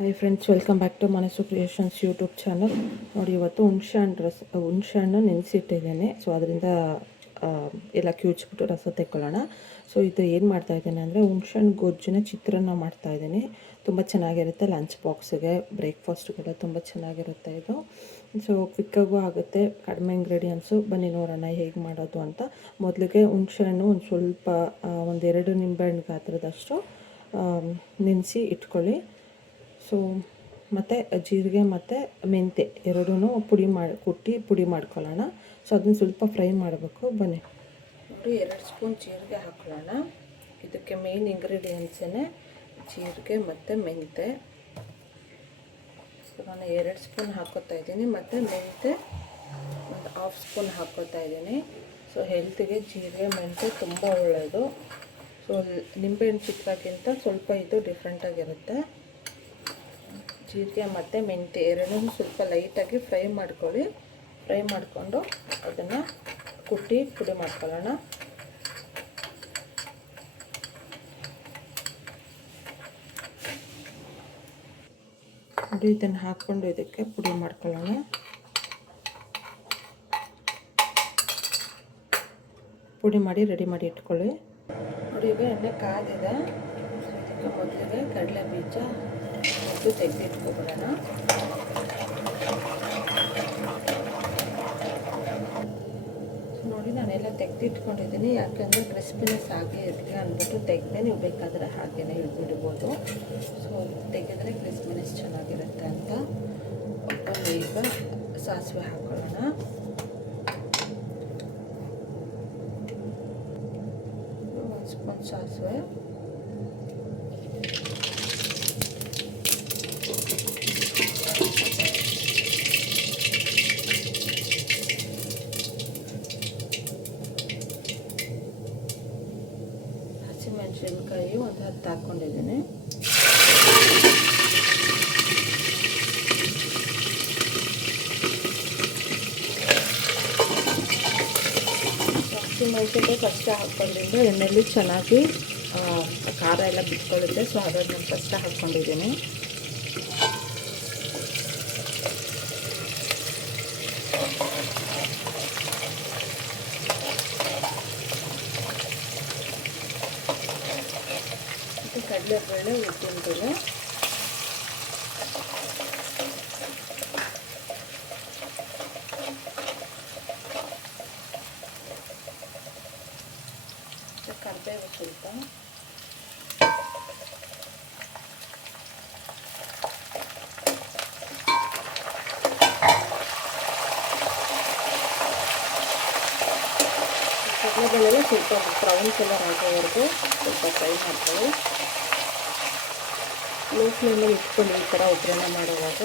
Hi friends, welcome back to Manassu creations YouTube channel. ನೋಡಿ, ಇವತ್ತು ಹುಣಸೆ ಹಣ್ಣು ನೆನೆಸಿಟ್ಟಿದ್ದೇನೆ. ಸೊ ಅದರಿಂದ ಎಲ್ಲ ಕಿವುಚ್ಬಿಟ್ಟು ರಸ ತೆಕ್ಕೊಳ್ಳೋಣ. ಸೊ ಇದು ಏನು ಮಾಡ್ತಾಯಿದ್ದೇನೆ ಅಂದರೆ, ಹುಣಸೆ ಗೊಜ್ಜಿನ ಚಿತ್ರಾನ್ನ ಮಾಡ್ತಾಯಿದ್ದೀನಿ. ತುಂಬ ಚೆನ್ನಾಗಿರುತ್ತೆ. ಲಂಚ್ ಬಾಕ್ಸಿಗೆ, ಬ್ರೇಕ್ಫಾಸ್ಟ್ಗೆಲ್ಲ ತುಂಬ ಚೆನ್ನಾಗಿರುತ್ತೆ ಇದು. ಸೊ ಕ್ವಿಕ್ಕಾಗೂ ಆಗುತ್ತೆ, ಕಡಿಮೆ ಇಂಗ್ರೀಡಿಯೆಂಟ್ಸು. ಬನ್ನಿ ನೋಡೋಣ ಹೇಗೆ ಮಾಡೋದು ಅಂತ. ಮೊದಲಿಗೆ ಹುಣಸೆ ಹಣ್ಣು ಒಂದು ಸ್ವಲ್ಪ ಒಂದೆರಡು ನಿಂಬೆಹಣ್ಣು ಗಾತ್ರದಷ್ಟು ನೆನೆಸಿ ಇಟ್ಕೊಳ್ಳಿ. ಸೊ ಮತ್ತು ಜೀರಿಗೆ ಮತ್ತು ಮೆಂತ್ಯ ಎರಡೂ ಪುಡಿ ಮಾಡ್ಕೊಳ್ಳೋಣ. ಸೊ ಅದನ್ನ ಸ್ವಲ್ಪ ಫ್ರೈ ಮಾಡಬೇಕು. ಬನ್ನಿ ನೋಡಿ, 2 ಸ್ಪೂನ್ ಜೀರಿಗೆ ಹಾಕೊಳ್ಳೋಣ. ಇದಕ್ಕೆ ಮೇನ್ ಇಂಗ್ರೀಡಿಯೆಂಟ್ಸೇ ಜೀರಿಗೆ ಮತ್ತು ಮೆಂತ್ಯ. ಸೊ ನಾನು 2 ಸ್ಪೂನ್ ಹಾಕೋತಾ ಇದ್ದೀನಿ, ಮತ್ತು ಮೆಂತ್ಯ ಒಂದು 1/2 ಸ್ಪೂನ್ ಹಾಕೋತಾ ಇದ್ದೀನಿ. ಸೊ ಹೆಲ್ತಿಗೆ ಜೀರಿಗೆ ಮೆಂತ್ಯ ತುಂಬ ಒಳ್ಳೆಯದು. ಸೊ ನಿಂಬೆಹಣ್ಣು ಚಿತ್ರಕ್ಕಿಂತ ಸ್ವಲ್ಪ ಇದು ಡಿಫ್ರೆಂಟಾಗಿರುತ್ತೆ. ಜೀರಿಗೆ ಮತ್ತು ಮೆಂತ್ಯ ಎರಡೂ ಸ್ವಲ್ಪ ಲೈಟಾಗಿ ಫ್ರೈ ಮಾಡ್ಕೊಳ್ಳಿ. ಫ್ರೈ ಮಾಡಿಕೊಂಡು ಅದನ್ನು ಪುಡಿ ಮಾಡ್ಕೊಳ್ಳೋಣ. ನೋಡಿ, ಇದನ್ನು ಹಾಕ್ಕೊಂಡು ಇದಕ್ಕೆ ಪುಡಿ ಮಾಡ್ಕೊಳ್ಳೋಣ. ಪುಡಿ ಮಾಡಿ ರೆಡಿ ಮಾಡಿ ಇಟ್ಕೊಳ್ಳಿ. ನೋಡಿ, ಈಗ ಎಣ್ಣೆ ಕಾದಿದೆ. ಇದಕ್ಕೆ ಮೊದಲಿಗೆ ಕಡಲೆ ಬೀಜ ತೆಗೆದಿಟ್ಕೊಬಿಡೋಣ. ನೋಡಿ, ನಾನೆಲ್ಲ ತೆಗೆದಿಟ್ಕೊಂಡಿದ್ದೀನಿ. ಯಾಕೆಂದರೆ ಕ್ರಿಸ್ಪಿನೆಸ್ ಆಗಿ ಇರಲಿ ಅಂದ್ಬಿಟ್ಟು ತೆಗೆದೇ. ನೀವು ಬೇಕಾದರೆ ಹಾಗೆಯೇ ಬಿಡ್ಬೋದು. ಸೊ ತೆಗೆದರೆ ಕ್ರಿಸ್ಪಿನೆಸ್ ಚೆನ್ನಾಗಿರುತ್ತೆ ಅಂತ. ಈಗ ಸಾಸಿವೆ ಹಾಕೊಳ್ಳೋಣ. ಒಂದು ಸ್ಪೂನ್ ಸಾಸಿವೆ, ಹಸಿಮೆಣಸಿನ್ಕಾಯಿ ಒಂದು 10 ಹಾಕ್ಕೊಂಡಿದ್ದೀನಿ. ಹಸಿಮೆಣಸಿನ್ಕಾಯಿ ಫಸ್ಟ್ ಹಾಕ್ಕೊಂಡಿದ್ದ ಎಣ್ಣೆಯಲ್ಲಿ ಚೆನ್ನಾಗಿ ಖಾರ ಎಲ್ಲ ಬಿಟ್ಕೊಳ್ಳುತ್ತೆ. ಸೊ ಹಾಗಾಗಿ ನಾನು ಫಸ್ಟ್ ಹಾಕ್ಕೊಂಡಿದ್ದೀನಿ. ಮತ್ತು ಕಡಲೆಬೇಳೆ, ಉದ್ದಿನಬೇಳೆ, ಕರಿಬೇವು ಸ್ವಲ್ಪ, ಕಡಲೆಬೇಳೆಲ್ಲ ಸ್ವಲ್ಪ ಬ್ರೌನ್ ಕಲರ್ ಆಗೋವರೆಗೂ ಸ್ವಲ್ಪ ಫ್ರೈ ಮಾಡ್ಕೊಳ್ಳಿ. ಲೋ ಫ್ಲೇಮಲ್ಲಿ ಇಟ್ಕೊಳ್ಳಿ ಈ ಥರ ಒಗ್ಗರಣೆ ಮಾಡುವಾಗ,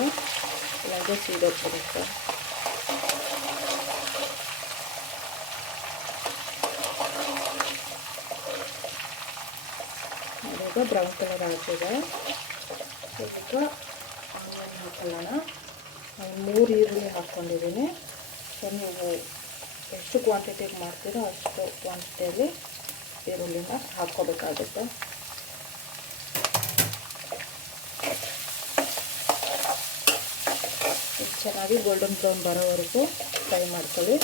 ಇಲ್ಲಾಂದರೆ ಸೀದೋಗ್ಬಿಡುತ್ತೆ. ಈಗ ಬ್ರೌನ್ ಕಲರ್ ಆಗಿದೆ. ಈಗ ಆನಿಯನ್ ಹಾಕೊಳ್ಳೋಣ. ನಾನು 3 ಈರುಳ್ಳಿ ಹಾಕ್ಕೊಂಡಿದ್ದೀನಿ. ಸೊ ನೀವು ಎಷ್ಟು ಕ್ವಾಂಟಿಟಿಗೆ ಮಾಡ್ತೀರೋ ಅಷ್ಟು ಕ್ವಾಂಟಿಟಿಯಲ್ಲಿ ಈರುಳ್ಳಿನ ಹಾಕ್ಕೋಬೇಕಾಗುತ್ತೆ. ಚೆನ್ನಾಗಿ ಗೋಲ್ಡನ್ ಬ್ರೌನ್ ಬರೋವರೆಗೂ ಫ್ರೈ ಮಾಡ್ಕೊಳ್ಳಿ.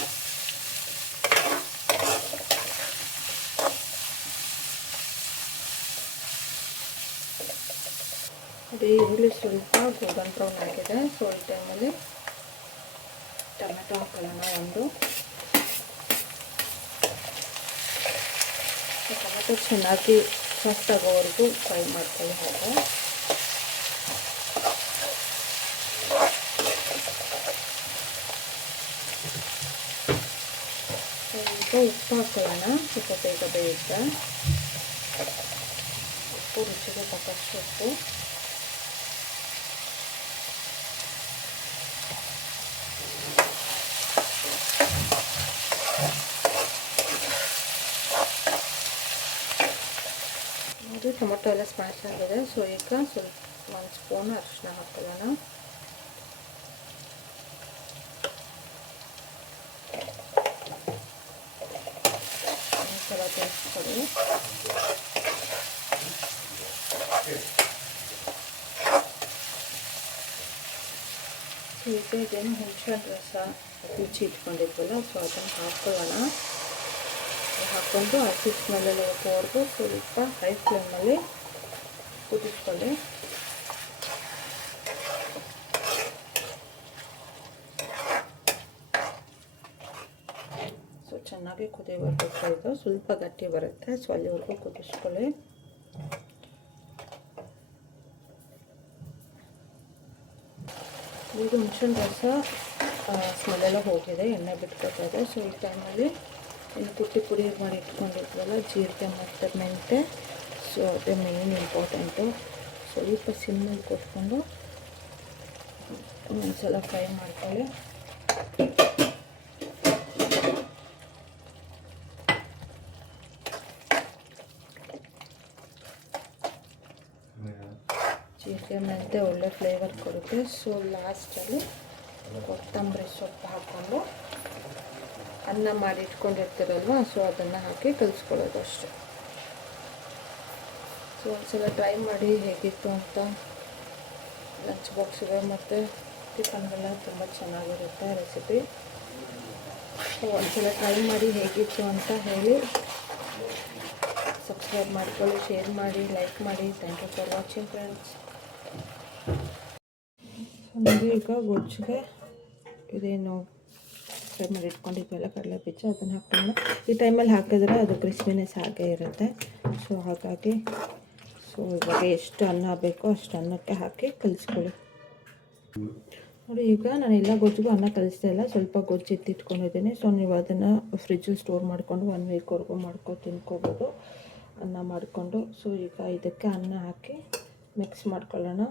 ನೋಡಿ, ಈರುಳ್ಳಿ ಸ್ವಲ್ಪ ಗೋಲ್ಡನ್ ಬ್ರೌನ್ ಆಗಿದೆ. ಸೊ ಈ ಟೈಮಲ್ಲಿ ಟೊಮೆಟೊ ಹಾಕೊಳ್ಳೋಣ. ಟೊಮೆಟೊ ಚೆನ್ನಾಗಿ ಸಾಫ್ಟ್ ಆಗೋವರೆಗೂ ಫ್ರೈ ಮಾಡ್ಕೊಳ್ಳಿ. ಹಾಗೆ ಈಗ ಉಪ್ಪು ಹಾಕೊಳ್ಳೋಣ. ಸ್ವಲ್ಪ ಬೇಗ ಬೇಯುತ್ತೆ. ಉಪ್ಪು ರುಚಿಗೆ ತಕ್ಕಷ್ಟು ಉಪ್ಪು, ನೋಡಿ ಟೊಮೊಟೊ ಎಲ್ಲ ಸ್ಮ್ಯಾಶ್ ಆಗಿದೆ. ಸೊ ಈಗ ಸ್ವಲ್ಪ 1 ಸ್ಪೂನ್ ಅರಿಶಿನ ಹಾಕೊಳ್ಳೋಣ. ಒಂದ್ಸಲ ಬೇಯಿಸ್ಕೊಳ್ಳಿ. ಸೊ ಇದೇನು ಹುಣಸೆಹಣ್ಣು ರಸ ರುಚಿ ಇಟ್ಕೊಂಡಿದ್ವಲ್ಲ, ಸೊ ಅದನ್ನು ಹಾಕ್ಕೊಳ್ಳೋಣ. ಹಾಕ್ಕೊಂಡು ಹಸಿ ಸ್ಮೆಲ್ಲೆಲ್ಲ ಹೋಗೋವರೆಗೂ ಸ್ವಲ್ಪ ಹೈ ಫ್ಲೇಮಲ್ಲಿ ಕುದಿಸ್ಕೊಳ್ಳಿ. ಸೊ ಚೆನ್ನಾಗಿ ಕುದಿ ಬರಬೇಕು. ಇದು ಸ್ವಲ್ಪ ಗಟ್ಟಿ ಬರುತ್ತೆ, ಸೊ ಅಲ್ಲಿವರೆಗೂ ಕುದಿಸ್ಕೊಳ್ಳಿ. ಈಗ ಹುಣಸೆಹಣ್ಣು ರಸ ಸ್ಮೆಲ್ಲೆಲ್ಲ ಹೋಗಿದೆ, ಎಣ್ಣೆ ಬಿಟ್ಕೊತಾ. ಸೊ ಈ ಟೈಮಲ್ಲಿ ಇನ್ನು ಪುಡಿ ಮಾಡಿ ಇಟ್ಕೊಂಡಿದ್ವಲ್ಲ ಜೀರಿಗೆ ಮತ್ತು ಮೆಂತೆ, ಸೊ ಅದೇ ಮೇನ್ ಇಂಪಾರ್ಟೆಂಟು. ಸ್ವಲ್ಪ ಸಿಮ್ಮಲ್ಲಿ ಕೊಟ್ಕೊಂಡು ಒಂದ್ಸಲ ಫ್ರೈ ಮಾಡ್ಕೊಳ್ಳಿ. ಜೀರಿಗೆ ಮೆಂತೆ ಒಳ್ಳೆ ಫ್ಲೇವರ್ ಕೊಡುತ್ತೆ. ಸೊ ಲಾಸ್ಟಲ್ಲಿ ಕೊತ್ತಂಬರಿ ಸೊಪ್ಪು ಹಾಕ್ಕೊಂಡು ಅನ್ನ ಮಾಡಿ ಇಟ್ಕೊಂಡಿರ್ತೀರಲ್ವ, ಸೊ ಅದನ್ನು ಹಾಕಿ ಕಲಿಸ್ಕೊಳ್ಳೋದು ಅಷ್ಟೆ. ಸೊ ಒಂದ್ಸಲ ಟ್ರೈ ಮಾಡಿ ಹೇಗಿತ್ತು ಅಂತ. ಲಂಚ್ ಬಾಕ್ಸಿಗೆ ಮತ್ತು ಟಿಫನ್ಗೆಲ್ಲ ತುಂಬ ಚೆನ್ನಾಗಿರುತ್ತೆ ರೆಸಿಪಿ. ಸೊ ಒಂದ್ಸಲ ಟ್ರೈ ಮಾಡಿ ಹೇಗಿತ್ತು ಅಂತ ಹೇಳಿ. ಸಬ್ಸ್ಕ್ರೈಬ್ ಮಾಡ್ಕೊಳ್ಳಿ, ಶೇರ್ ಮಾಡಿ, ಲೈಕ್ ಮಾಡಿ. Thank you for watching friends. ನಮಗೆ ಈಗ ಗೊಜ್ಜಿಗೆ ಇದೇನು ಫ್ರೈ ಮಾಡಿ ಇಟ್ಕೊಂಡಿದ್ವಲ್ಲ ಕಡಲೆ ಬೀಜ, ಅದನ್ನು ಹಾಕ್ಕೊಂಡು ಈ ಟೈಮಲ್ಲಿ ಹಾಕಿದ್ರೆ ಅದು ಕ್ರಿಸ್ಪಿನೆಸ್ ಹಾಗೇ ಇರುತ್ತೆ. ಸೊ ಹಾಗಾಗಿ ಇವಾಗ ಎಷ್ಟು ಅನ್ನ ಬೇಕೋ ಅಷ್ಟು ಅನ್ನಕ್ಕೆ ಹಾಕಿ ಕಲಿಸ್ಕೊಳ್ಳಿ. ನೋಡಿ, ಈಗ ನಾನು ಎಲ್ಲ ಗೊಜ್ಜಿಗೂ ಅನ್ನ ಕಲಿಸ್ತಾ ಇಲ್ಲ, ಸ್ವಲ್ಪ ಗೊಜ್ಜು ಎತ್ತಿಟ್ಕೊಂಡಿದ್ದೀನಿ. ಸೊ ನೀವು ಅದನ್ನು ಫ್ರಿಜ್ಜಲ್ಲಿ ಸ್ಟೋರ್ ಮಾಡಿಕೊಂಡು 1 ವೀಕ್ವರೆಗೂ ಮಾಡ್ಕೊಂಡು ತಿನ್ಕೋಬೋದು ಅನ್ನ ಮಾಡಿಕೊಂಡು. ಸೊ ಈಗ ಇದಕ್ಕೆ ಅನ್ನ ಹಾಕಿ ಮಿಕ್ಸ್ ಮಾಡ್ಕೊಳ್ಳೋಣ.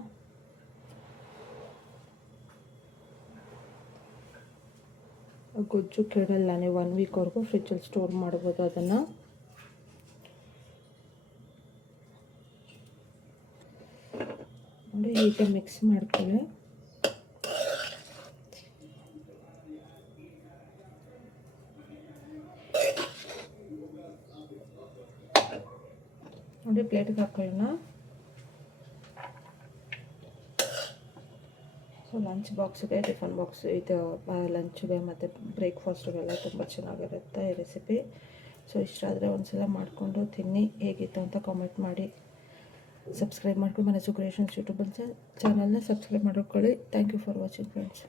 ಗೊಜ್ಜು ಕೆಡಲ್ಲ, ನೀವು 1 ವೀಕ್ವರೆಗೂ ಫ್ರಿಜ್ಜಲ್ಲಿ ಸ್ಟೋರ್ ಮಾಡ್ಬೋದು ಅದನ್ನು. ನೋಡಿ, ಹೀಗೆ ಮಿಕ್ಸ್ ಮಾಡ್ಕೊಳ್ಳಿ. ನೋಡಿ, ಪ್ಲೇಟ್ಗೆ ಹಾಕೊಳ್ಳೋಣ. ಸೊ ಲಂಚ್ ಬಾಕ್ಸ್ಗೆ, ಟಿಫನ್ ಬಾಕ್ಸ್, ಇದು ಲಂಚ್ಗೆ ಮತ್ತು ಬ್ರೇಕ್ಫಾಸ್ಟ್ಗೆಲ್ಲ ತುಂಬ ಚೆನ್ನಾಗಿರುತ್ತೆ ಈ ರೆಸಿಪಿ. ಸೊ ಇಷ್ಟ ಆದರೆ ಒಂದ್ಸಲ ಮಾಡಿಕೊಂಡು ತಿನ್ನಿ. ಹೇಗಿತ್ತು ಅಂತ ಕಾಮೆಂಟ್ ಮಾಡಿ. ಸಬ್ಸ್ಕ್ರೈಬ್ ಮಾಡ್ಕೊಂಡು ಮನಸ್ಸು ಕ್ರಿಯೇಷನ್ಸ್ ಯೂಟ್ಯೂಬ್ ಚಾನಲ್ನ ಸಬ್ಸ್ಕ್ರೈಬ್ ಮಾಡ್ಕೊಳ್ಳಿ. Thank you for watching friends.